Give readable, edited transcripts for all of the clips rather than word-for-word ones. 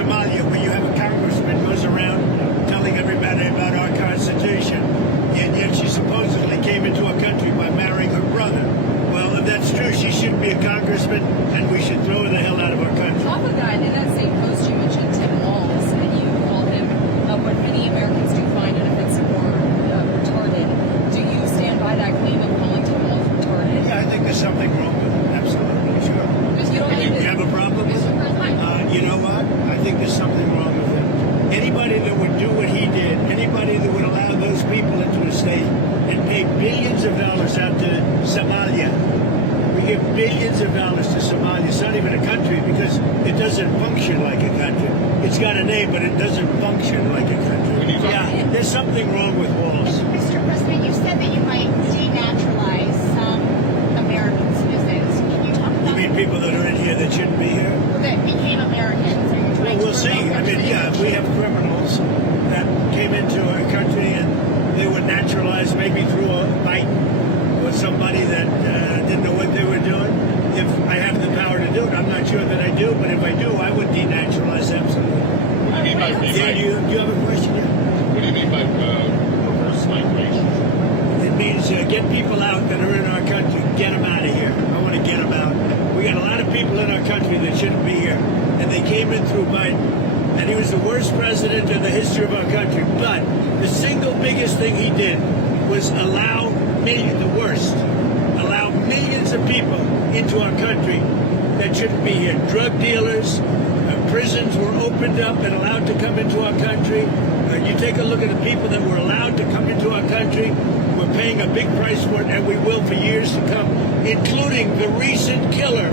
Somalia, where you have a congressman goes around telling everybody about our Constitution, and yet she supposedly came into our country by marrying her brother. Well, if that's true, she shouldn't be a congressman, and we should throw her the hell out of our country. Top of that, in that same post, you mentioned Tim Walz, and you call him what many Americans do find inoffensive or retarded. Do you stand by that claim of calling Tim Walz retarded? Yeah, I think there's something wrong with it. Absolutely, sure. Because you don't You have a problem with it? You know what? I think there's something wrong with it. Anybody that would do what he did, anybody that would allow those people into a state and pay billions of dollars out to Somalia. We give billions of dollars to Somalia. It's not even a country because it doesn't function like a country. It's got a name, but it doesn't function like a country. Yeah, there's something wrong with Walz. Mr. President, you said that you might denaturalize some American citizens. Can you talk You about mean people that are in here that shouldn't be here? that became Americans? Are you trying We'll to see. revoke I their mean, yeah, if we have criminals that came into our country and they were naturalized maybe through a fight or somebody that didn't know what they were doing, if I have the power to do it, I'm not sure that I do, but if I do, I would denaturalize absolutely. What do you mean by Yeah, you have a question? Yeah? What do you mean by reverse migration? It means get people out that are in our country, get them out of here. I want to get them out. We got a lot of people in our country that shouldn't be here, and they came in through Biden, and he was the worst president in the history of our country. But the single biggest thing he did was allow millions of people into our country that shouldn't be here. Drug dealers, prisons were opened up and allowed to come into our country. You take a look at the people that were allowed to come into our country. We're paying a big price for it, and we will for years to come, including the recent killer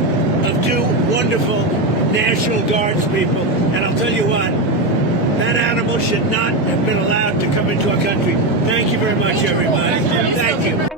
of two wonderful National Guards people. And I'll tell you what, that animal should not have been allowed to come into our country. Thank you very much, everybody. Thank you.